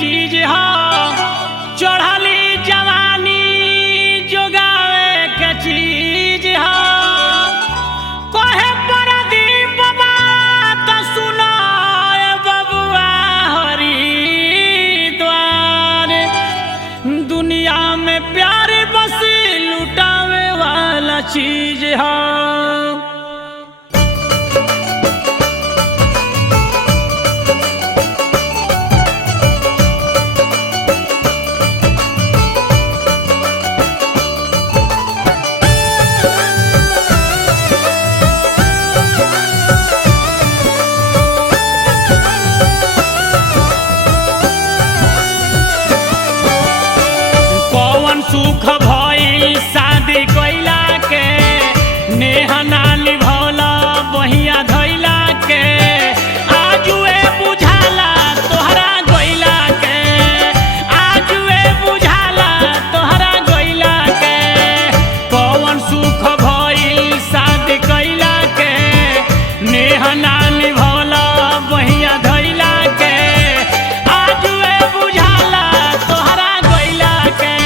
चीज हो चढ़ली जवानी जोगावे के चीज हो कहे परदीप बात सुनाए बबुआ हरिद्वार दुनिया में प्यार बस लुटावे वाला चीज हो। सुख भइल शादी कइला के नेह ना निभौला बहिया धइला के आजुए बुझाला तोहरा गइला के आजुए बुझाला तोहरा गइला के कौन सुख भइल शादी कइला के नेह ना निभौला बहिया धइला के आजुए बुझाला तोहरा गइला के